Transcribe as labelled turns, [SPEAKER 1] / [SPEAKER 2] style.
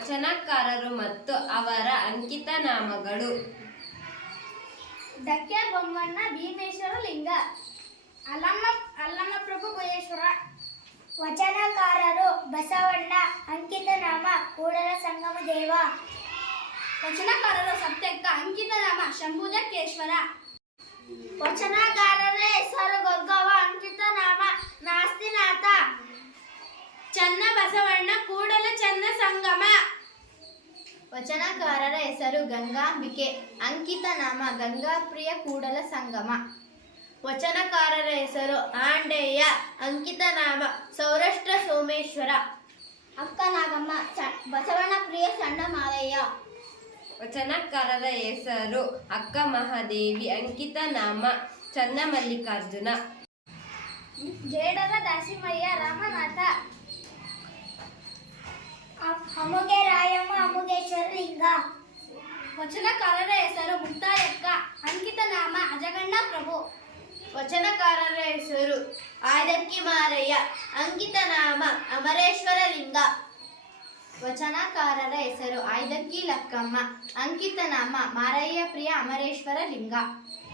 [SPEAKER 1] ವಚನಕಾರರು ಮತ್ತು ಅವರ ಅಂಕಿತ ನಾಮಗಳು.
[SPEAKER 2] ಧಕ್ಕೆ ಬೊಮ್ಮಣ್ಣ ಭೀಮೇಶ್ವರ ಲಿಂಗ, ಅಲ್ಲಮಪ್ರಭು ಭುಜೇಶ್ವರ.
[SPEAKER 3] ವಚನಕಾರರು ಬಸವಣ್ಣ, ಅಂಕಿತ ನಾಮ ಕೂಡಲ ಸಂಗಮ ದೇವ.
[SPEAKER 2] ವಚನಕಾರರು ಸತ್ಯಕ್ಕ, ಅಂಕಿತ ನಾಮ ಶಂಭುಜಕ್ಕೇಶ್ವರ.
[SPEAKER 3] ವಚನಕಾರರ ಹೆಸರು ಗೊಗ್ಗವ, ಅಂಕಿತ ನಾಮ ನಾಸ್ತಿನಾಥ.
[SPEAKER 2] ಚನ್ನ ಬಸವಣ್ಣ, ಕೂಡಲ ಚನ್ನ ಸಂಗಮ.
[SPEAKER 4] ವಚನಕಾರರ ಹೆಸರು ಗಂಗಾಂಬಿಕೆ, ಅಂಕಿತ ನಾಮ ಗಂಗಾಪ್ರಿಯ ಕೂಡಲ ಸಂಗಮ. ವಚನಕಾರರ ಹೆಸರು ಆಂಡೇಯ, ಅಂಕಿತ ನಾಮ ಸೌರಾಷ್ಟ್ರ ಸೋಮೇಶ್ವರ.
[SPEAKER 3] ಅಕ್ಕ ನಾಗಮ್ಮ, ಬಸವಣ್ಣ ಪ್ರಿಯ ಸಣ್ಣ ಮಾಲಯ್ಯ.
[SPEAKER 1] ವಚನಕಾರರ ಹೆಸರು ಅಕ್ಕ ಮಹಾದೇವಿ, ಅಂಕಿತ ನಾಮ ಚನ್ನಮಲ್ಲಿಕಾರ್ಜುನ.
[SPEAKER 2] ಜೇಡರ ದಾಸಿಮಯ್ಯ, ರಾಮನಾಥ.
[SPEAKER 3] ಅಮುಗೆ ರಾಯಮ್ಮ, ಅಮುಗೇಶ್ವರ ಲಿಂಗ.
[SPEAKER 2] ವಚನಕಾರರ ಹೆಸರು ಮುಕ್ತಾಯಕ್ಕ, ಅಂಕಿತ ನಾಮ ಅಜಗಣ್ಣ ಪ್ರಭು.
[SPEAKER 4] ವಚನಕಾರರ ಹೆಸರು ಆಯ್ದಕ್ಕಿ ಮಾರಯ್ಯ, ಅಂಕಿತ ನಾಮ ಅಮರೇಶ್ವರ ಲಿಂಗ. ವಚನಕಾರರ ಹೆಸರು ಆಯ್ದಕ್ಕಿ ಲಕ್ಕಮ್ಮ, ಅಂಕಿತ ನಾಮ ಮಾರಯ್ಯ ಪ್ರಿಯ ಅಮರೇಶ್ವರ ಲಿಂಗ.